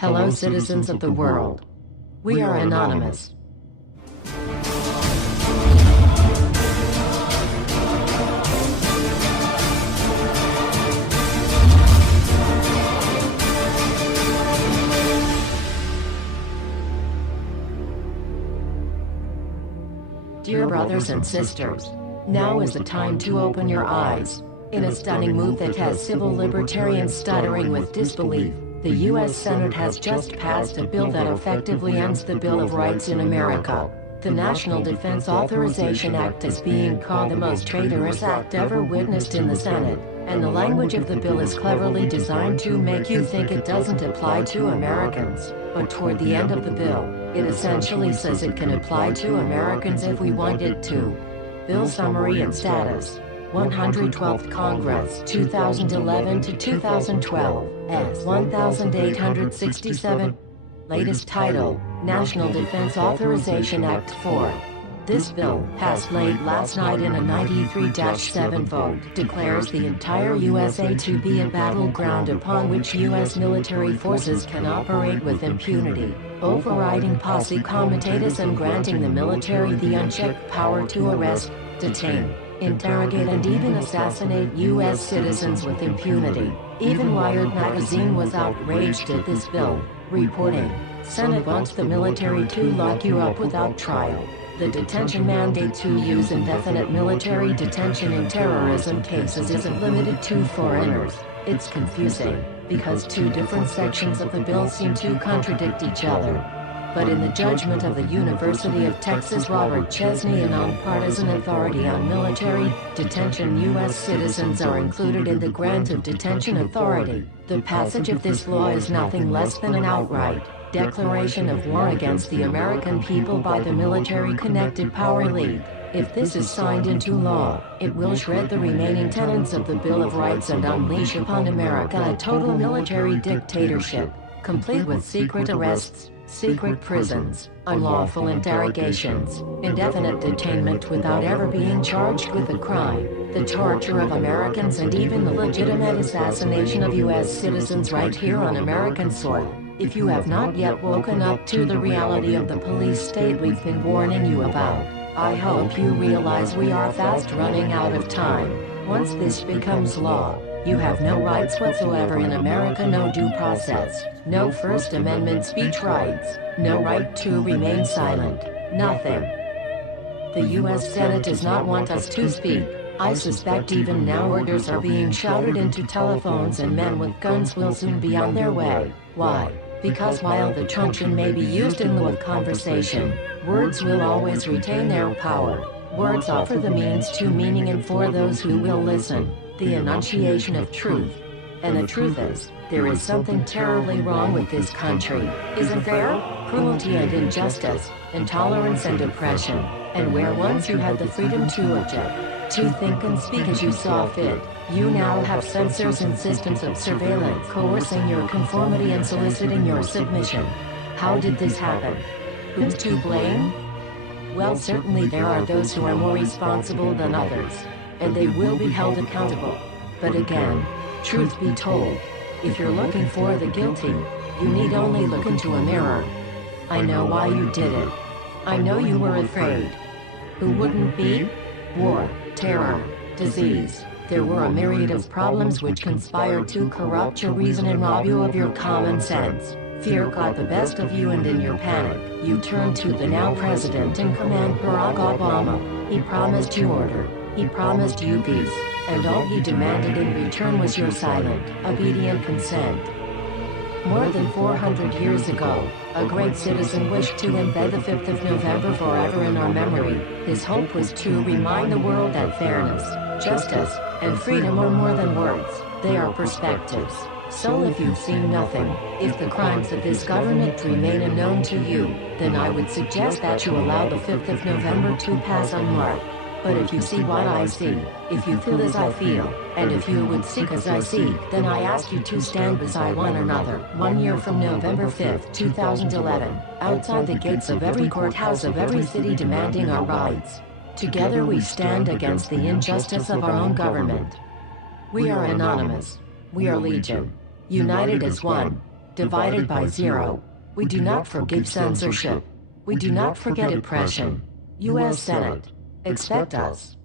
Hello, citizens of the world. We are anonymous. Dear brothers and sisters, now is the time to open your eyes. In a stunning move that has civil libertarians stuttering with disbelief, the U.S. Senate has just passed a bill that effectively ends the Bill of Rights in America. The National Defense Authorization Act is being called the most traitorous act ever witnessed in the Senate, and the language of the bill is cleverly designed to make you think it doesn't apply to Americans. But toward the end of the bill, it essentially says it can apply to Americans if we want it to. Bill summary and status. 112th Congress, 2011 to 2012, S. 1867. Latest title, National Defense Authorization Act 4. This bill, passed late last night in a 93-7 vote, declares the entire USA to be a battleground upon which U.S. military forces can operate with impunity, overriding Posse Comitatus and granting the military the unchecked power to arrest, detain, interrogate and even assassinate U.S. citizens with impunity. Even Wired magazine was outraged at this bill, reporting, "Senate wants the military to lock you up without trial." The detention mandate to use indefinite military detention in terrorism cases isn't limited to foreigners. It's confusing, because two different sections of the bill seem to contradict each other. But in the judgment of the University of Texas Robert Chesney, a nonpartisan authority on military detention, U.S. citizens are included in the grant of detention authority. The passage of this law is nothing less than an outright declaration of war against the American people by the military-connected power elite. If this is signed into law, it will shred the remaining tenets of the Bill of Rights and unleash upon America a total military dictatorship, complete with secret arrests, secret prisons, unlawful interrogations, indefinite detainment without ever being charged with a crime, the torture of Americans and even the legitimate assassination of U.S. citizens right here on American soil. If you have not yet woken up to the reality of the police state we've been warning you about, I hope you realize we are fast running out of time. Once this becomes law, you have no rights whatsoever in America, no due process, no First Amendment speech rights, no right to remain silent, nothing. The U.S. Senate does not want us to speak. I suspect even now orders are being shouted into telephones and men with guns will soon be on their way. Why? Because while the truncheon may be used in lieu of conversation, words will always retain their power. Words offer the means to meaning, and for those who will listen, the enunciation of truth. And the truth is, there is something terribly wrong with this country, isn't there? Cruelty and injustice, intolerance and oppression, and where once you had the freedom to object, to think and speak as you saw fit, you now have censors and systems of surveillance coercing your conformity and soliciting your submission. How did this happen? Who's to blame? Well, certainly there are those who are more responsible than others, and they will be held accountable. But again, truth be told, if you're looking for the guilty, you need only look into a mirror. I know why you did it. I know you were afraid. Who wouldn't be? War, terror, disease. There were a myriad of problems which conspired to corrupt your reason and rob you of your common sense. Fear got the best of you, and in your panic, you turned to the now president in command, Barack Obama. He promised you order. He promised you peace, and all he demanded in return was your silent, obedient consent. More than 400 years ago, a great citizen wished to embed the 5th of November forever in our memory. His hope was to remind the world that fairness, justice, and freedom are more than words, they are perspectives. So if you've seen nothing, if the crimes of this government remain unknown to you, then I would suggest that you allow the 5th of November to pass unmarked. But if you see what I see, if you feel as I feel, and if you would seek as I seek, then I ask you to stand beside one another, 1 year from November 5th, 2011, outside the gates of every courthouse of every city demanding our rights. Together we stand against the injustice of our own government. We are anonymous. We are legion. United as one. divided by 0. We do not forgive censorship. We do not forget oppression. U.S. Senate. Expect us.